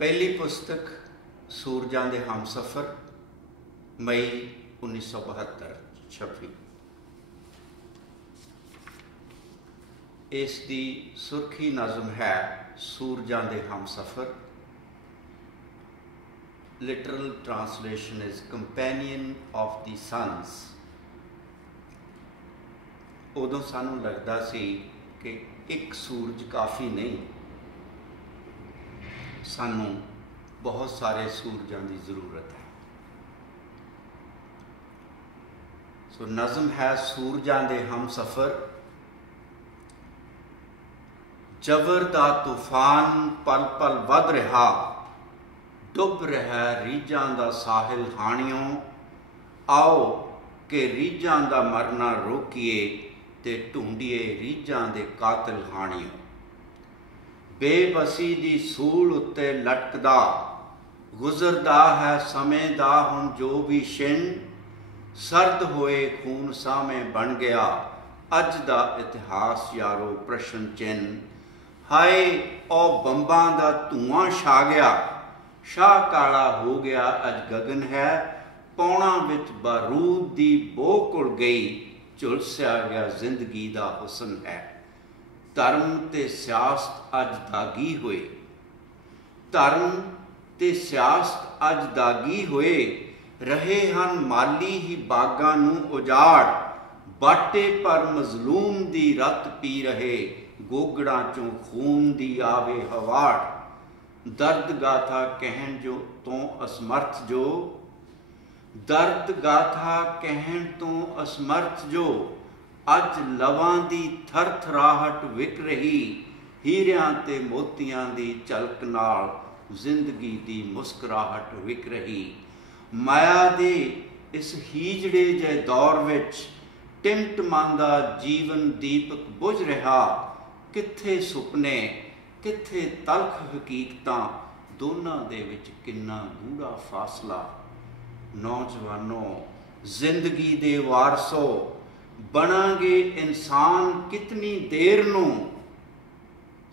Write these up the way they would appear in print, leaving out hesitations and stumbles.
पहली पुस्तक सूरजां दे हमसफ़र मई 1972 छपी। इस दी सुर्खी नज़म है सूरजां दे हमसफ़र। Literal translation is companion of the suns. उदों सानू लगदा सी कि एक सूरज काफ़ी नहीं, सानू बहुत सारे सूरजां की जरूरत है। सो नज़म है सूरजां दे हमसफ़र। जबर दा तूफान पल पल वध रहा, डुब रहा रीझां दा साहिल हाणियों। आओ कि रीझां दा मरना रोकीए ते ढूंढिए रीझां दे कातिल हाणियों। बेबसी दी सूल उत्ते लटकदा, गुजरदा है समय दा हुण जो भी छिन। सर्द होए खून सामे बन गया, अज दा इतिहास यारो प्रश्न चिन्ह। हाय ओ बंबां दा धुआं छा गया, शाह काला हो गया अज गगन है। पौणा विच बारूद दी बो घुल गई, झुलसिया गया जिंदगी दा हुसन है। धर्म ते सियासत अज दागी होए, धर्म ते सियासत अज दागी होए। रहे हन माली ही बागां नूं उजाड़, बाटे पर मजलूम दी रत पी रहे। गोगड़ां चों खून दी आवे हवाड़, दर्द गाथा कहण जो तो असमर्थ जो। दर्द गाथा कहण तो असमर्थ जो, अज लवां दी थर थराहट विक रही। हीरियां ते मोतियां दी झलक नाल जिंदगी दी मुस्कुराहट विक रही। माया दे इस हीजड़े जे दौर विच टिमटमांदा जीवन दीपक बुझ रहा। कित्थे सुपने कित्थे तलख हकीकतां, दोनां दे विच किन्ना गूढ़ा फासला। नौजवानों जिंदगी दे वारसो, बनांगे इंसान कितनी देर नूं।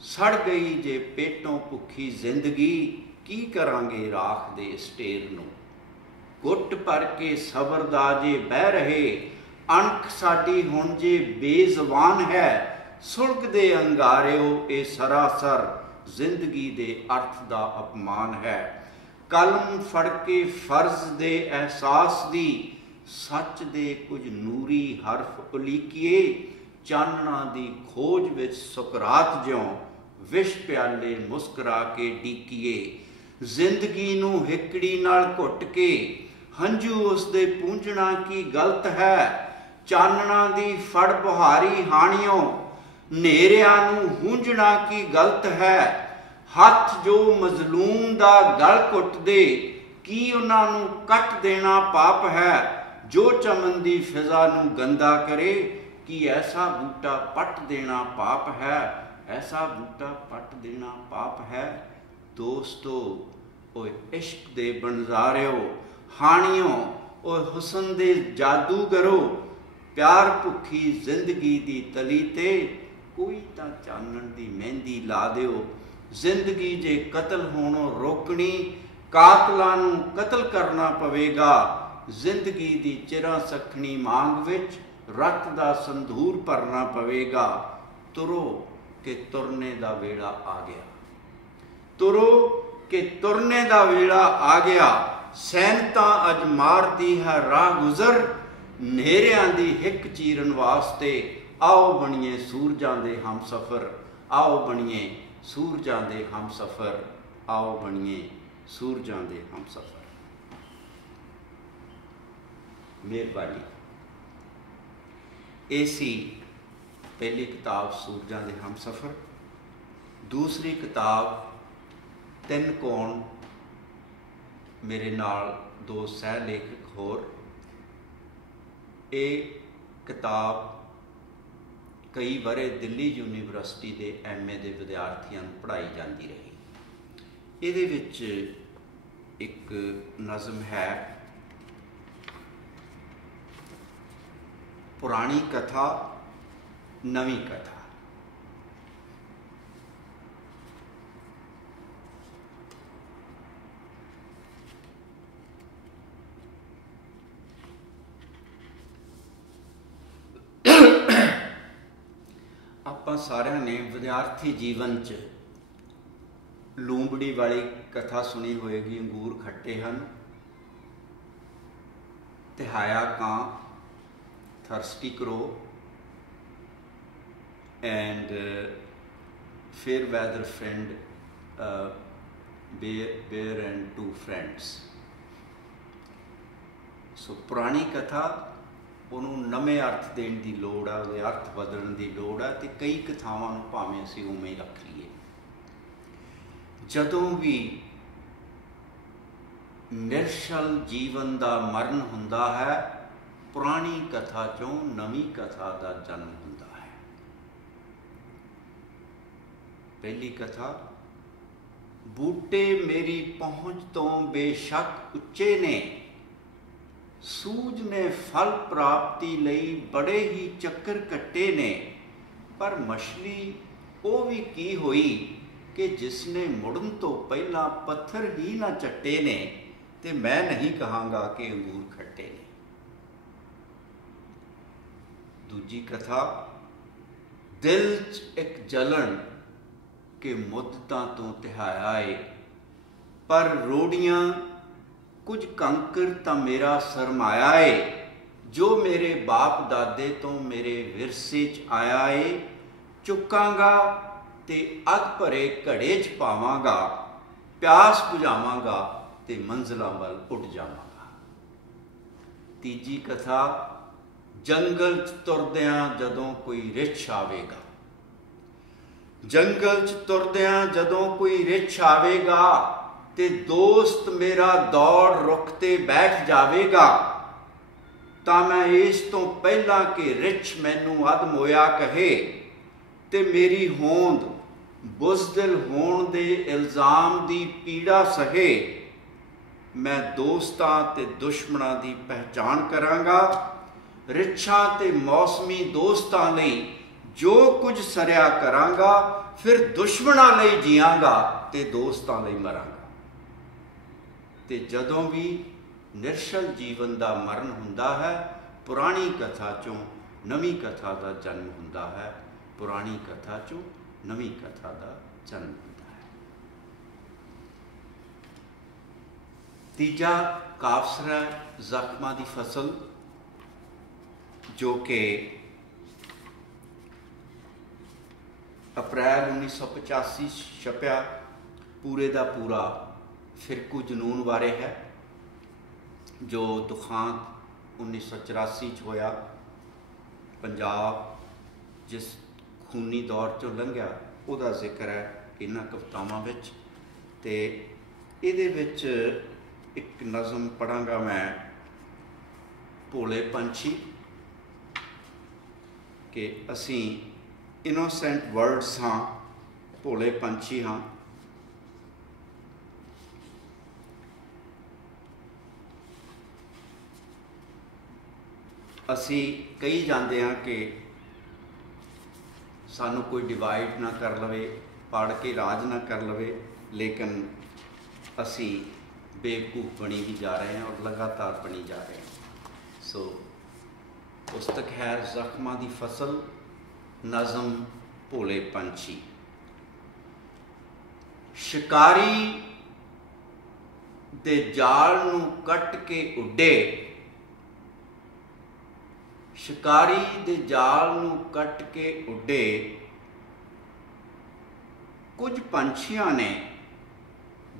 सड़ गई जे पेटों भुखी जिंदगी, की करांगे राख दे इस ढेर नूं। घुट भर के सबर दा जे बह रहे, अणख साडी हुण जे बेजबान है। सुलगदे अंगारिओ ए सरासर, जिंदगी दे अर्थ दा अपमान है। कलम फड़ के फर्ज दे एहसास दी, सच दे कुछ नूरी हरफ उलीकिए। चानणा दी खोज विच सुकरात ज्यों, विश प्याले मुस्कुरा के डीकीए। जिंदगी नूं हिकड़ी नाल घुट के, हंझू उसदे पूंझना की गलत है। चानणा दी फड़ बुहारी हाणियों, नेरियां नूं हूंझना की गलत है। हथ जो मजलूम दा गल घुट दे, की उन्हां नूं कट देना पाप है। जो चमन दी फिजा नूं गंदा करे, कि ऐसा बूटा पट देना पाप है। ऐसा बूटा पट देना पाप है। दोस्तों ओए इश्क दे बनजारिओ, हाणियों ओए हुसन दे जादूगरो। प्यार भुखी जिंदगी दी तली ते, कोई तां चानण दी मेहंदी ला दिओ। जिंदगी जे कतल होणों रोकनी, कातलां नूं कतल करना पवेगा। जिंदगी दी चिरां सखणी मांग विच, रत दा संधूर भरना पवेगा। तुरो कि तुरने दा वेला आ गया, तुरो कि तुरने दा वेला आ गया। सैनतां अज मारदी है राह गुजर, नेरियां दी हिक चीरन वास्ते। आओ बणीए सूरजां दे हमसफ़र, आओ बणीए सूरजां दे हमसफ़र, आओ बणीए सूरजां दे हमसफ़र। मेहरबानी। ये सी पहली किताब सूरजां दे हमसफ़र। दूसरी किताब तिन कौन, मेरे नाल दो सह लेखक होर। ये किताब कई वरे दिल्ली यूनीवर्सिटी के MA के विद्यार्थियों को पढ़ाई जाती रही। ये विच एक नज़म है, पुरानी कथा नवी कथा। ਆਪਾਂ ਸਾਰਿਆਂ ਨੇ ਵਿਦਿਆਰਥੀ ਜੀਵਨ 'ਚ ਲੂੰਬੜੀ ਵਾਲੀ ਕਥਾ ਸੁਣੀ ਹੋਏਗੀ। ਅੰਗੂਰ ਖੱਟੇ ਹਨ, ਤਿਹਾਇਆ ਕਾਂ, thirsty crow, and fair weather friend, bear and two friends। So ਪੁਰਾਣੀ ਕਥਾ ਉਹਨੂੰ ਨਵੇਂ ਅਰਥ ਦੇਣ ਦੀ ਲੋੜ ਆ, ਉਹਦੇ ਅਰਥ ਬਦਲਣ ਦੀ ਲੋੜ ਆ, ਅਤੇ ਕਈ ਕਥਾਵਾਂ ਨੂੰ ਭਾਵੇਂ ਅਸੀਂ ਉਵੇਂ ਹੀ ਰੱਖ ਲਈਏ। ਜਦੋਂ ਵੀ ਨਿਰਛਲ ਜੀਵਨ ਦਾ ਮਰਨ ਹੁੰਦਾ ਹੈ, ਪੁਰਾਣੀ ਕਥਾ 'ਚੋਂ ਨਵੀਂ ਕਥਾ ਦਾ ਜਨਮ ਹੁੰਦਾ ਹੈ। ਪਹਿਲੀ ਕਥਾ, ਬੂਟੇ ਮੇਰੀ ਪਹੁੰਚ ਤੋਂ ਬੇਸ਼ੱਕ ਉੱਚੇ ਨੇ, ਸੂਝ ਨੇ ਫਲ ਪ੍ਰਾਪਤੀ ਲਈ ਬੜੇ ਹੀ ਚੱਕਰ ਕੱਟੇ ਨੇ, ਪਰ ਮਛਲੀ ਉਹ ਵੀ ਕੀ ਹੋਈ ਕਿ ਜਿਸ ਨੇ ਮੁੜਨ ਤੋਂ ਪਹਿਲਾਂ ਪੱਥਰ ਹੀ ਨਾ ਚੱਟੇ ਨੇ, ਤੇ ਮੈਂ ਨਹੀਂ ਕਹਾਂਗਾ ਕਿ ਅੰਗੂਰ ਖੱਟੇ ਨੇ। ਦੂਜੀ ਕਥਾ, ਦਿਲ 'ਚ ਇੱਕ ਜਲਣ ਕਿ ਮੁੱਦਤਾਂ ਤੋਂ ਤਿਹਾਇਆ ਏ, ਪਰ ਰੋੜੀਆਂ ਕੁਝ ਕੰਕਰ ਤਾਂ ਮੇਰਾ ਸਰਮਾਇਆ ਏ, ਜੋ ਮੇਰੇ ਬਾਪ ਦਾਦੇ ਤੋਂ ਮੇਰੇ ਵਿਰਸੇ 'ਚ ਆਇਆ ਏ, ਚੁੱਕਾਂਗਾ ਤੇ ਅੱਗ ਭਰੇ ਘੜੇ 'ਚ ਪਾਵਾਂਗਾ, ਪਿਆਸ ਬੁਝਾਵਾਂਗਾ ਤੇ ਮੰਜ਼ਿਲਾਂ ਵੱਲ ਉੱਡ ਜਾਵਾਂਗਾ। ਤੀਜੀ ਕਥਾ, ਜੰਗਲ 'ਚ ਤੁਰਦਿਆਂ ਜਦੋਂ ਕੋਈ ਰਿੱਛ ਆਵੇਗਾ, ਜੰਗਲ 'ਚ ਤੁਰਦਿਆਂ ਜਦੋਂ ਕੋਈ ਰਿੱਛ ਆਵੇਗਾ, ਤੇ ਦੋਸਤ ਮੇਰਾ ਦੌੜ ਰੁੱਖ 'ਤੇ ਬੈਠ ਜਾਵੇਗਾ, ਤਾਂ ਮੈਂ ਇਸ ਤੋਂ ਪਹਿਲਾਂ ਕਿ ਰਿੱਛ ਮੈਨੂੰ ਅਧਮੋਇਆ ਕਹੇ ਤੇ ਮੇਰੀ ਹੋਂਦ ਬੁਜ਼ਦਿਲ ਹੋਣ ਦੇ ਇਲਜ਼ਾਮ ਦੀ ਪੀੜਾ ਸਹੇ, ਮੈਂ ਦੋਸਤਾਂ ਤੇ ਦੁਸ਼ਮਣਾਂ ਦੀ ਪਹਿਚਾਣ ਕਰਾਂਗਾ, ਰਿੱਛਾਂ ਤੇ ਮੌਸਮੀ ਦੋਸਤਾਂ ਲਈ ਜੋ ਕੁਝ ਸਰਿਆ ਕਰਾਂਗਾ, ਫਿਰ ਦੁਸ਼ਮਣਾਂ ਲਈ ਜੀਆਂਗਾ ਤੇ ਦੋਸਤਾਂ ਲਈ ਮਰਾਂਗਾ। ਤੇ ਜਦੋਂ ਵੀ ਨਿਰਛਲ ਜੀਵਨ ਦਾ ਮਰਨ ਹੁੰਦਾ ਹੈ, ਪੁਰਾਣੀ ਕਥਾ 'ਚੋਂ ਨਵੀਂ ਕਥਾ ਦਾ ਜਨਮ ਹੁੰਦਾ ਹੈ, ਪੁਰਾਣੀ ਕਥਾ 'ਚੋਂ ਨਵੀਂ ਕਥਾ ਦਾ ਜਨਮ ਹੁੰਦਾ ਹੈ। ਤੀਜਾ ਕਾਵਸਰਾ, ਜ਼ਖਮਾਂ ਦੀ ਫਸਲ, ਜੋ ਕਿ ਅਪ੍ਰੈਲ 1985 ਛਪਿਆ, ਪੂਰੇ ਦਾ ਪੂਰਾ ਫਿਰਕੂ ਜਨੂਨ ਬਾਰੇ ਹੈ, ਜੋ ਦੁਖਾਂਤ 1984 'ਚ ਹੋਇਆ। ਪੰਜਾਬ ਜਿਸ ਖੂਨੀ ਦੌਰ 'ਚੋਂ ਲੰਘਿਆ, ਉਹਦਾ ਜ਼ਿਕਰ ਹੈ ਇਹਨਾਂ ਕਵਿਤਾਵਾਂ ਵਿੱਚ। ਅਤੇ ਇਹਦੇ ਵਿੱਚ ਇੱਕ ਨਜ਼ਮ ਪੜ੍ਹਾਂਗਾ ਮੈਂ, ਭੋਲੇ ਪੰਛੀ, ਕਿ ਅਸੀਂ ਇਨੋਸੈਂਟ ਵਰਡਸ ਹਾਂ, ਭੋਲੇ ਪੰਛੀ ਹਾਂ। ਅਸੀਂ ਕਹੀ ਜਾਂਦੇ ਹਾਂ ਕਿ ਸਾਨੂੰ ਕੋਈ ਡਿਵਾਈਡ ਨਾ ਕਰ ਲਵੇ, ਪੜ੍ਹ ਕੇ ਰਾਜ ਨਾ ਕਰ ਲਵੇ, ਲੇਕਿਨ ਅਸੀਂ ਬੇਵਕੂਫ ਬਣੀ ਵੀ ਜਾ ਰਹੇ ਹਾਂ ਔਰ ਲਗਾਤਾਰ ਬਣੀ ਜਾ ਰਹੇ ਹਾਂ। ਸੋ ਪੁਸਤਕ ਹੈ ਜ਼ਖਮਾਂ ਦੀ ਫਸਲ, ਨਜ਼ਮ ਭੋਲੇ ਪੰਛੀ। ਸ਼ਿਕਾਰੀ ਦੇ ਜਾਲ ਨੂੰ ਕੱਟ ਕੇ ਉੱਡੇ, ਸ਼ਿਕਾਰੀ ਦੇ ਜਾਲ ਨੂੰ ਕੱਟ ਕੇ ਉੱਡੇ, ਕੁਝ ਪੰਛੀਆਂ ਨੇ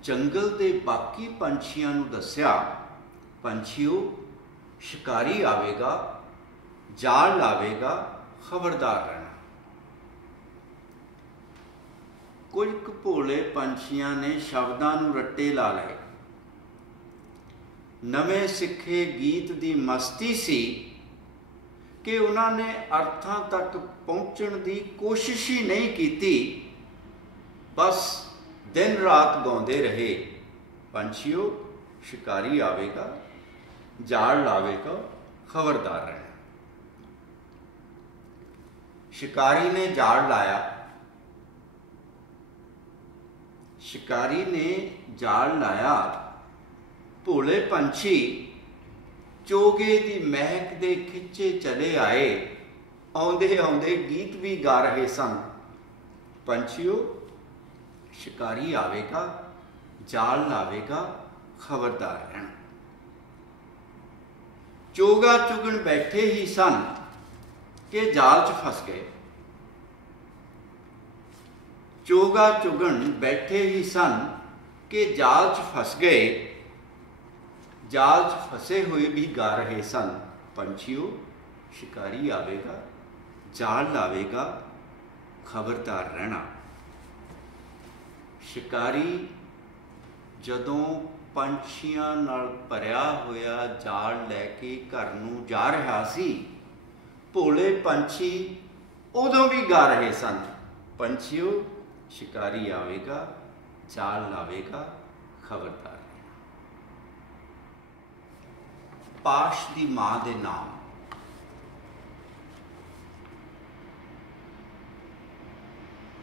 ਜੰਗਲ ਦੇ ਬਾਕੀ ਪੰਛੀਆਂ ਨੂੰ ਦੱਸਿਆ, ਪੰਛੀਓ ਸ਼ਿਕਾਰੀ ਆਵੇਗਾ, ਜਾਲ ਲਾਵੇਗਾ, ਖਬਰਦਾਰ ਰਹਿਣਾ। ਕੁਝ ਕੁ ਭੋਲੇ ਪੰਛੀਆਂ ਨੇ ਸ਼ਬਦਾਂ ਨੂੰ ਰੱਟੇ ਲਾ ਲਏ। ਨਵੇਂ ਸਿੱਖੇ ਗੀਤ ਦੀ ਮਸਤੀ ਸੀ ਕਿ ਉਹਨਾਂ ਨੇ ਅਰਥਾਂ ਤੱਕ ਪਹੁੰਚਣ ਦੀ ਕੋਸ਼ਿਸ਼ ਹੀ ਨਹੀਂ ਕੀਤੀ, ਬਸ ਦਿਨ ਰਾਤ ਗਾਉਂਦੇ ਰਹੇ, ਪੰਛੀਓ ਸ਼ਿਕਾਰੀ ਆਵੇਗਾ, ਜਾਲ ਲਾਵੇਗਾ, ਖਬਰਦਾਰ ਰਹਿਣਾ। ਸ਼ਿਕਾਰੀ ਨੇ ਜਾਲ ਲਾਇਆ, ਸ਼ਿਕਾਰੀ ਨੇ ਜਾਲ ਲਾਇਆ, ਭੋਲੇ ਪੰਛੀ ਚੋਗੇ ਦੀ ਮਹਿਕ ਦੇ ਖਿੱਚੇ ਚਲੇ ਆਏ, ਆਉਂਦੇ ਆਉਂਦੇ ਗੀਤ ਵੀ ਗਾ ਰਹੇ ਸਨ। ਪੰਛੀਓ, ਸ਼ਿਕਾਰੀ ਆਵੇਗਾ, ਜਾਲ ਲਾਵੇਗਾ, ਖਬਰਦਾਰ ਰਹਿਣਾ। ਚੋਗਾ ਚੁਗਣ ਬੈਠੇ ਹੀ ਸਨ ਕਿ ਜਾਲ 'ਚ ਫਸ ਗਏ। ਚੋਗਾ ਚੁਗਣ ਬੈਠੇ ਹੀ ਸਨ ਕਿ ਜਾਲ 'ਚ ਫਸ ਗਏ। ਜਾਲ 'ਚ ਫਸੇ ਹੋਏ ਵੀ ਗਾ ਰਹੇ ਸਨ। ਪੰਛੀਓ, ਸ਼ਿਕਾਰੀ ਆਵੇਗਾ, ਜਾਲ ਲਾਵੇਗਾ, ਖਬਰਦਾਰ ਰਹਿਣਾ। ਸ਼ਿਕਾਰੀ ਜਦੋਂ ਪੰਛੀਆਂ ਨਾਲ ਭਰਿਆ ਹੋਇਆ ਜਾਲ ਲੈ ਕੇ ਘਰ ਨੂੰ ਜਾ ਰਿਹਾ ਸੀ, ਭੋਲੇ ਪੰਛੀ ਉਦੋਂ ਵੀ ਗਾ ਰਹੇ ਸਨ। ਪੰਛੀਓ, ਸ਼ਿਕਾਰੀ ਆਵੇਗਾ, ਜਾਲ ਲਾਵੇਗਾ, ਖਬਰਦਾਰ ਰਹਿਣਾ। ਪਾਸ਼ ਦੀ ਮਾਂ ਦੇ ਨਾਮ।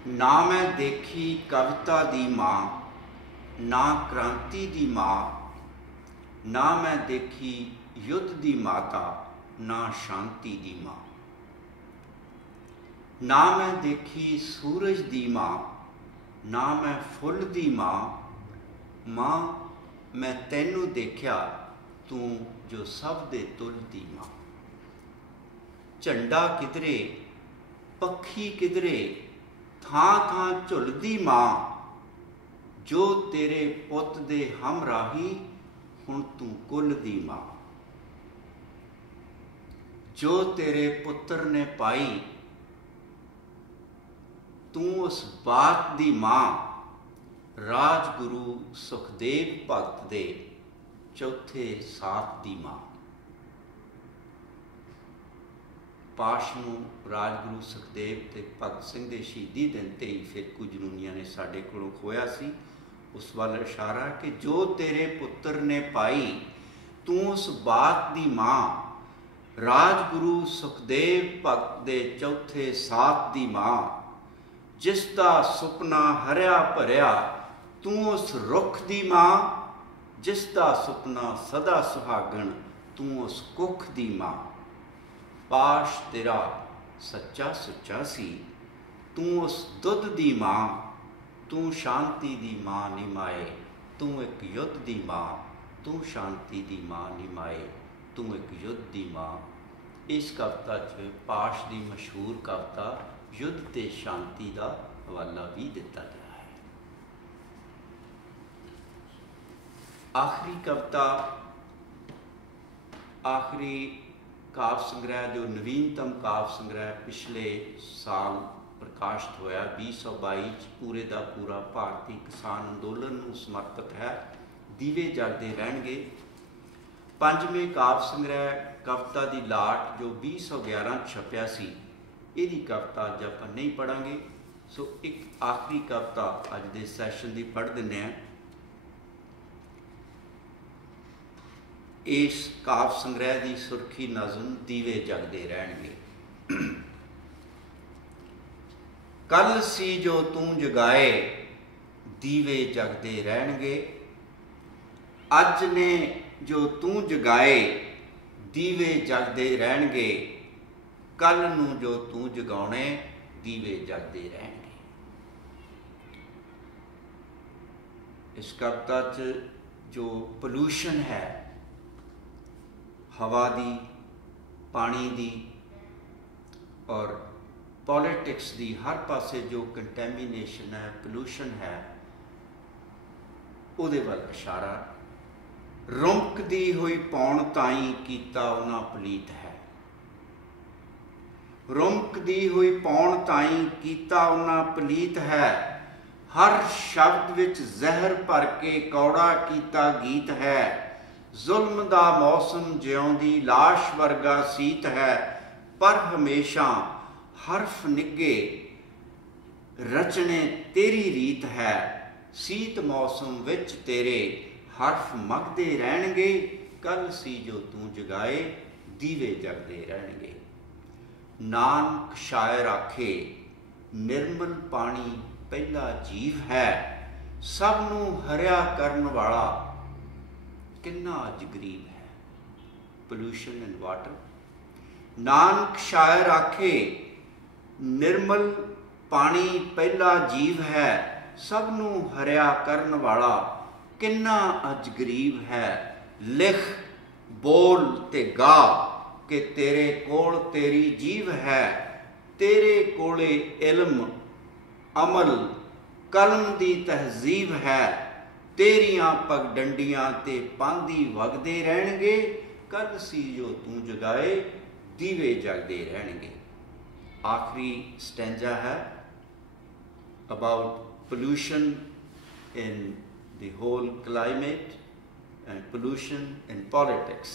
ਨਾ ਮੈਂ ਦੇਖੀ ਕਵਿਤਾ ਦੀ ਮਾਂ, ਨਾ ਕ੍ਰਾਂਤੀ ਦੀ ਮਾਂ, ਨਾ ਮੈਂ ਦੇਖੀ ਯੁੱਧ ਦੀ ਮਾਤਾ, ਨਾ ਸ਼ਾਂਤੀ ਦੀ ਮਾਂ। ਨਾ ਮੈਂ ਦੇਖੀ ਸੂਰਜ ਦੀ ਮਾਂ, ਨਾ ਮੈਂ ਫੁੱਲ ਦੀ ਮਾਂ। ਮਾਂ, ਮੈਂ ਤੈਨੂੰ ਦੇਖਿਆ, ਤੂੰ ਜੋ ਸਭ ਦੇ ਤੁਲ ਦੀ ਮਾਂ। ਝੰਡਾ ਕਿਧਰੇ, ਪੱਖੀ ਕਿਧਰੇ, ਥਾਂ ਥਾਂ ਝੁੱਲਦੀ ਮਾਂ। ਜੋ ਤੇਰੇ ਪੁੱਤ ਦੇ ਹਮਰਾਹੀ, ਹੁਣ ਤੂੰ ਕੁੱਲ ਦੀ ਮਾਂ। ਜੋ ਤੇਰੇ ਪੁੱਤਰ ਨੇ ਪਾਈ, ਤੂੰ ਉਸ ਬਾਤ ਦੀ ਮਾਂ। ਰਾਜਗੁਰੂ ਸੁਖਦੇਵ ਭਗਤ ਦੇ ਚੌਥੇ ਸਾਥ ਦੀ ਮਾਂ। ਪਾਸ਼ ਨੂੰ ਰਾਜਗੁਰੂ ਸੁਖਦੇਵ ਤੇ ਭਗਤ ਸਿੰਘ ਦੇ ਸ਼ਹੀਦੀ ਦਿਨ ਤੇ ਹੀ ਫਿਰਕੂ ਜਨੂਨੀਆਂ ਨੇ ਸਾਡੇ ਕੋਲੋਂ ਖੋਇਆ ਸੀ। ਉਸ ਵੱਲ ਇਸ਼ਾਰਾ ਕਿ ਜੋ ਤੇਰੇ ਪੁੱਤਰ ਨੇ ਪਾਈ, ਤੂੰ ਉਸ ਬਾਤ ਦੀ ਮਾਂ। ਰਾਜਗੁਰੂ ਸੁਖਦੇਵ ਭਗਤ ਦੇ ਚੌਥੇ ਸਾਥ ਦੀ ਮਾਂ। ਜਿਸ ਦਾ ਸੁਪਨਾ ਹਰਿਆ ਭਰਿਆ, ਤੂੰ ਉਸ ਰੁੱਖ ਦੀ ਮਾਂ। ਜਿਸ ਦਾ ਸੁਪਨਾ ਸਦਾ ਸੁਹਾਗਣ, ਤੂੰ ਉਸ ਕੁੱਖ ਦੀ ਮਾਂ। ਪਾਸ਼ ਤੇਰਾ ਸੱਚਾ ਸੁੱਚਾ ਸੀ, ਤੂੰ ਉਸ ਦੁੱਧ ਦੀ ਮਾਂ। ਤੂੰ ਸ਼ਾਂਤੀ ਦੀ ਮਾਂ ਨਿਮਾਏ, ਤੂੰ ਇੱਕ ਯੁੱਧ ਦੀ ਮਾਂ। ਤੂੰ ਸ਼ਾਂਤੀ ਦੀ ਮਾਂ ਨਿਮਾਏ, ਤੂੰ ਇੱਕ ਯੁੱਧ ਦੀ ਮਾਂ। ਇਸ ਕਵਿਤਾ 'ਚ ਪਾਸ਼ ਦੀ ਮਸ਼ਹੂਰ ਕਵਿਤਾ ਯੁੱਧ ਤੇ ਸ਼ਾਂਤੀ ਦਾ ਹਵਾਲਾ ਵੀ ਦਿੱਤਾ ਗਿਆ ਹੈ। ਆਖਰੀ ਕਵਿਤਾ, ਆਖਰੀ ਕਾਵ ਸੰਗ੍ਰਹਿ, ਜੋ ਨਵੀਨਤਮ ਕਾਵ ਸੰਗ੍ਰਹਿ ਪਿਛਲੇ ਸਾਲ ਪ੍ਰਕਾਸ਼ਿਤ ਹੋਇਆ 2022 'ਚ, ਪੂਰੇ ਦਾ ਪੂਰਾ ਭਾਰਤੀ ਕਿਸਾਨ ਅੰਦੋਲਨ ਨੂੰ ਸਮਰਪਿਤ ਹੈ। ਦੀਵੇ ਜਗਦੇ ਰਹਿਣਗੇ। ਪੰਜਵੇਂ ਕਾਵ ਸੰਗ੍ਰਹਿ ਕਵਿਤਾ ਦੀ ਲਾਟ, ਜੋ 2011 ਛਪਿਆ ਸੀ, ਇਹਦੀ ਕਵਿਤਾ ਅੱਜ ਆਪਾਂ ਨਹੀਂ ਪੜ੍ਹਾਂਗੇ। ਸੋ ਇੱਕ ਆਖਰੀ ਕਵਿਤਾ ਅੱਜ ਦੇ ਸੈਸ਼ਨ ਦੀ ਪੜ੍ਹ ਦਿੰਦੇ ਹਾਂ। ਇਸ ਕਾਵ ਸੰਗ੍ਰਹਿ ਦੀ ਸੁਰਖੀ ਨਜ਼ਮ ਦੀਵੇ ਜਗਦੇ ਰਹਿਣਗੇ। ਕੱਲ ਸੀ ਜੋ ਤੂੰ ਜਗਾਏ, ਦੀਵੇ ਜਗਦੇ ਰਹਿਣਗੇ। ਅੱਜ ਨੇ ਜੋ ਤੂੰ ਜਗਾਏ, ਦੀਵੇ ਜਗਦੇ ਰਹਿਣਗੇ। ਕੱਲ ਨੂੰ ਜੋ ਤੂੰ ਜਗਾਉਣੇ, ਦੀਵੇ ਜਗਦੇ ਰਹਿਣਗੇ। ਇਸ ਕਵਿਤਾ 'ਚ ਜੋ ਪੋਲੂਸ਼ਨ ਹੈ, ਹਵਾ ਦੀ, ਪਾਣੀ ਦੀ ਔਰ ਪੋਲੀਟਿਕਸ ਦੀ, ਹਰ ਪਾਸੇ ਜੋ ਕੰਟੈਮੀਨੇਸ਼ਨ ਹੈ, ਪੋਲੂਸ਼ਨ ਹੈ, ਉਹਦੇ ਵੱਲ ਇਸ਼ਾਰਾ। ਰੁਮਕਦੀ ਹੋਈ ਪੌਣ ਤਾਈਂ ਕੀਤਾ ਉਹਨਾਂ ਪਲੀਤ ਹੈ। ਰੁਮਕਦੀ ਹੋਈ ਪੌਣ ਤਾਈਂ ਕੀਤਾ ਉਹਨਾਂ ਪਲੀਤ ਹੈ। ਹਰ ਸ਼ਬਦ ਵਿੱਚ ਜ਼ਹਿਰ ਭਰ ਕੇ ਕੌੜਾ ਕੀਤਾ ਗੀਤ ਹੈ। ਜ਼ੁਲਮ ਦਾ ਮੌਸਮ ਜਿਉਂਦੀ ਲਾਸ਼ ਵਰਗਾ ਸੀਤ ਹੈ। ਪਰ ਹਮੇਸ਼ਾ ਹਰਫ ਨਿੱਗੇ ਰਚਣੇ ਤੇਰੀ ਰੀਤ ਹੈ। ਸੀਤ ਮੌਸਮ ਵਿੱਚ ਤੇਰੇ ਹਰਫ ਮਗਦੇ ਰਹਿਣਗੇ। ਕੱਲ ਸੀ ਜੋ ਤੂੰ ਜਗਾਏ, ਦੀਵੇ ਜਗਦੇ ਰਹਿਣਗੇ। ਨਾਨਕ ਸ਼ਾਇਰ ਆਖੇ, ਨਿਰਮਲ ਪਾਣੀ ਪਹਿਲਾ ਜੀਵ ਹੈ। ਸਭ ਨੂੰ ਹਰਿਆ ਕਰਨ ਵਾਲਾ ਕਿੰਨਾ ਅੱਜ ਗਰੀਬ ਹੈ। Pollution and water. नानक शायर आखे, निर्मल पानी पहला जीव है, सबनू हरिया करन वाला किन्ना अज गरीब है। लिख बोल ते गा कि तेरे कोल तेरी जीव है, तेरे कोले इल्म अमल कलम दी तहजीब है। तेरियां पगडंडियां ते पांदी वगदे रहणगे, कल सी जो तू जगाए दीवे जगदे रहणगे। आखिरी स्टैंजा है about pollution in the whole climate and pollution in politics.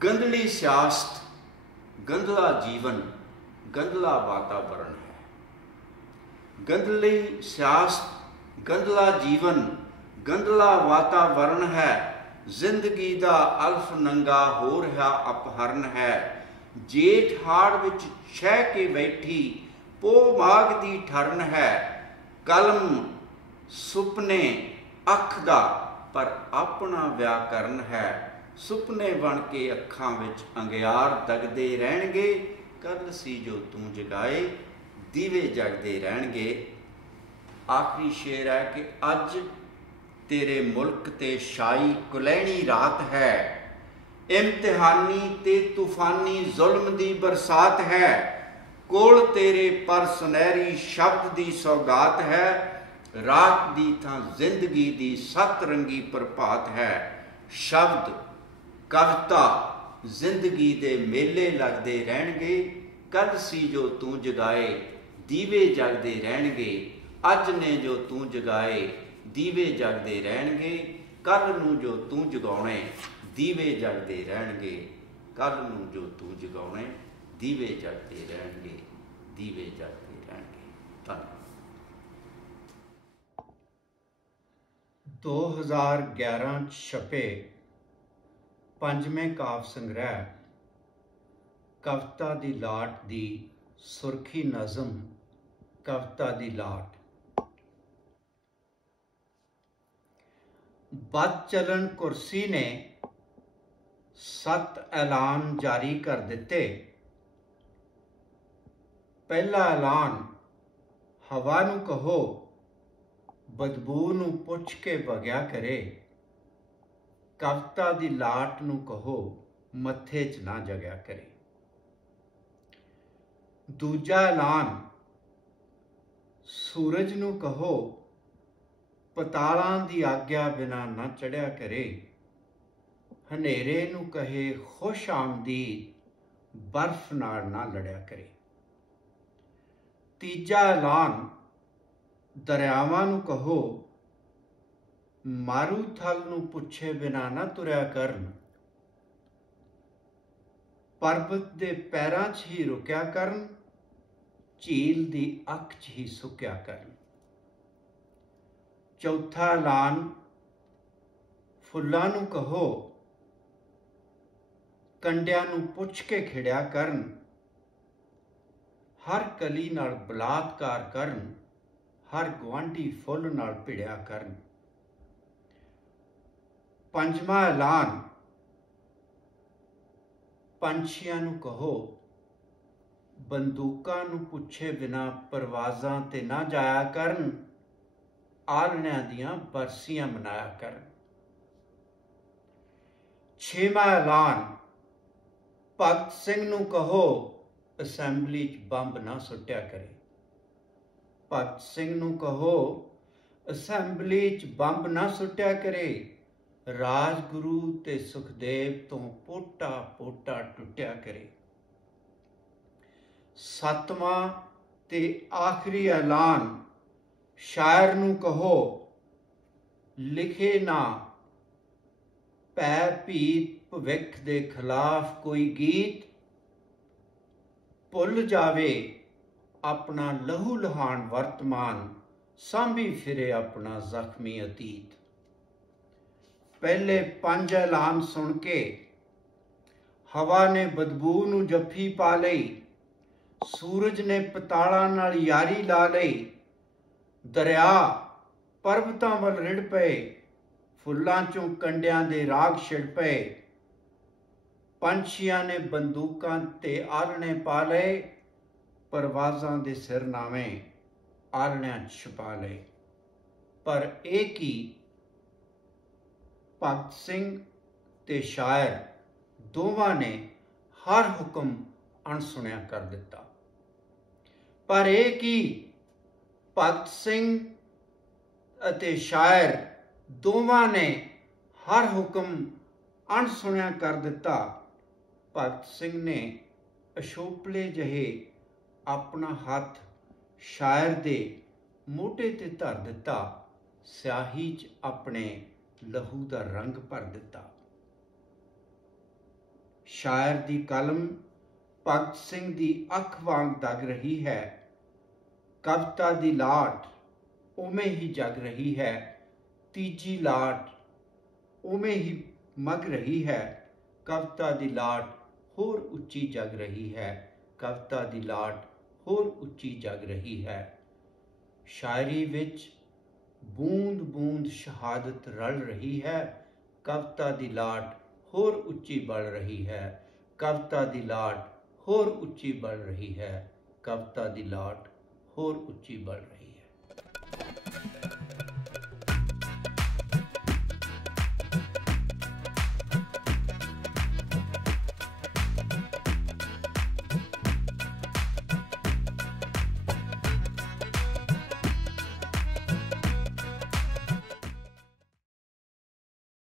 गंदली सियासत, गंदला जीवन, गंदला वातावरण है। गंदली सियासत, गंदला जीवन, गंदला वातावरण है। जिंदगी दा अल्फ नंगा हो रहा अपहरण है। जेठ हाड़ विच छह के बैठी पो माग दी ठरन है। कलम सुपने अख दा पर अपना व्याकरण है। सुपने बन के अखां विच अंगियार दगदे रहणगे, कल सी जो तू जगाए दीवे जगदे रहणगे। आखिरी शेर है कि अज तेरे मुल्क ते शाही कुलैनी रात है। इम्तिहानी ते तूफानी जुल्म दी बरसात है। कोल तेरे पर सुनहरी शब्द दी सौगात है। रात दी थां जिंदगी दी सत रंगी प्रभात है। शब्द कविता जिंदगी दे मेले लगदे रहणगे, कल सी जो तू जगाए दीवे जगदे रहणगे। अज ने जो तू जगाए दीवे जगदे रहणगे, कल नूं जो तू जगाउणे दीवे जगदे रहणगे। कल नूं जो तू जगाउणे दीवे जगदे रहणगे, दीवे जगदे रहणगे। धन्यवाद। 2011 छपे पंजवें काव्य संग्रह कविता दी लाट दी सुरखी नज़म कविता दी लाट। बद चलन कुर्सी ने 7 ऐलान जारी कर दिते। पहला ऐलान, हवा नूं कहो बदबू नूं पुछ के वग्या करे। कविता दी लाट नूं कहो मत्थे च ना जगया करे। दूजा ऐलान, सूरज नूं कहो पतालां दी आग्या बिना ना चढ़िया करे। हनेरे नूं कहे खुश आमदीद बर्फ नाल ना लड़िया करे। तीजा ऐलान, दरियावां नूं कहो मारू थल नूं पुछे बिना ना तुरया करन। पर्वत दे पैरां च ही रुकिया करन, झील दी अख च ही सुक्या करन। चौथा ऐलान, फुल्लां नूं कहो कंडियां नूं पुछ के खिड़िया करन। हर कली नाल बलात्कार करन, हर गुआंढी फुल नाल भिड़िया करन। पंजवां ऐलान, पंछियां नूं कहो बंदूकां नूं पुछे बिना परवाज़ां ते ना जाया करन। आलणियां दियां बरसियां मनाया करन। छेवां ऐलान, भगत सिंह नूं कहो असैंबली च बंब ना सुट्टिया करे। भगत सिंह नूं कहो असैंबली च बंब ना सुट्टिया करे। राजगुरू ते सुखदेव तो पोटा पोटा टुटिया करे। सतवां ते आखिरी ऐलान, शायर नूं कहो लिखे ना पै भीत भविख दे खिलाफ कोई गीत। भुल जावे अपना लहू लहान वर्तमान, सांभी फिरे अपना जख्मी अतीत। पहले 5 ऐलान सुन के हवा ने बदबू नूं जफ्फी पा लई। सूरज ने पतालां नाल यारी ला लई। दरिया पर्वतां वल रिड़ पए, फुल्लां चों कंडियां दे राग छिड़ पए। ਪੰਛੀਆਂ ਨੇ ਬੰਦੂਕਾਂ ਤੇ ਆਲਣੇ ਪਾ ਲਏ, ਪਰਵਾਜ਼ਾਂ ਦੇ ਸਿਰਨਾਵੇਂ ਆਲਣਿਆਂ 'ਚ ਛੁਪਾ ਲਏ। ਪਰ ਇਹ ਕੀ, ਭਗਤ ਸਿੰਘ ਤੇ ਸ਼ਾਇਰ ਦੋਵਾਂ ਨੇ ਹਰ ਹੁਕਮ ਅਣਸੁਣਿਆ ਕਰ ਦਿੱਤਾ। ਪਰ ਇਹ ਕੀ, ਭਗਤ ਸਿੰਘ ਅਤੇ ਸ਼ਾਇਰ ਦੋਵਾਂ ਨੇ ਹਰ ਹੁਕਮ ਅਣਸੁਣਿਆ ਕਰ ਦਿੱਤਾ। ਭਗਤ ਸਿੰਘ ਨੇ ਅਸ਼ੋਪਲੇ ਜਿਹੇ ਆਪਣਾ ਹੱਥ ਸ਼ਾਇਰ ਦੇ ਮੋਢੇ ਤੇ ਧਰ ਦਿੱਤਾ, ਸਿਆਹੀ 'ਚ ਆਪਣੇ ਲਹੂ ਦਾ ਰੰਗ ਭਰ ਦਿੱਤਾ। ਸ਼ਾਇਰ ਦੀ ਕਲਮ ਭਗਤ ਸਿੰਘ ਦੀ ਅੱਖ ਵਾਂਗ ਦਗ ਰਹੀ ਹੈ, ਕਵਿਤਾ ਦੀ ਲਾਟ ਉਵੇਂ ਹੀ ਜਗ ਰਹੀ ਹੈ, ਤੀਜੀ ਲਾਟ ਉਵੇਂ ਹੀ ਮਗ ਰਹੀ ਹੈ, ਕਵਿਤਾ ਦੀ ਲਾਟ ਹੋਰ ਉੱਚੀ ਜਗ ਰਹੀ ਹੈ, ਕਵਿਤਾ ਦੀ ਲਾਟ ਹੋਰ ਉੱਚੀ ਜਗ ਰਹੀ ਹੈ। ਸ਼ਾਇਰੀ ਵਿੱਚ ਬੂੰਦ ਬੂੰਦ ਸ਼ਹਾਦਤ ਰਲ ਰਹੀ ਹੈ, ਕਵਿਤਾ ਦੀ ਲਾਟ ਹੋਰ ਉੱਚੀ ਬਲ ਰਹੀ ਹੈ, ਕਵਿਤਾ ਦੀ ਲਾਟ ਹੋਰ ਉੱਚੀ ਬਲ ਰਹੀ ਹੈ, ਕਵਿਤਾ ਦੀ ਲਾਟ ਹੋਰ ਉੱਚੀ ਬਲ ਰਹੀ ਹੈ।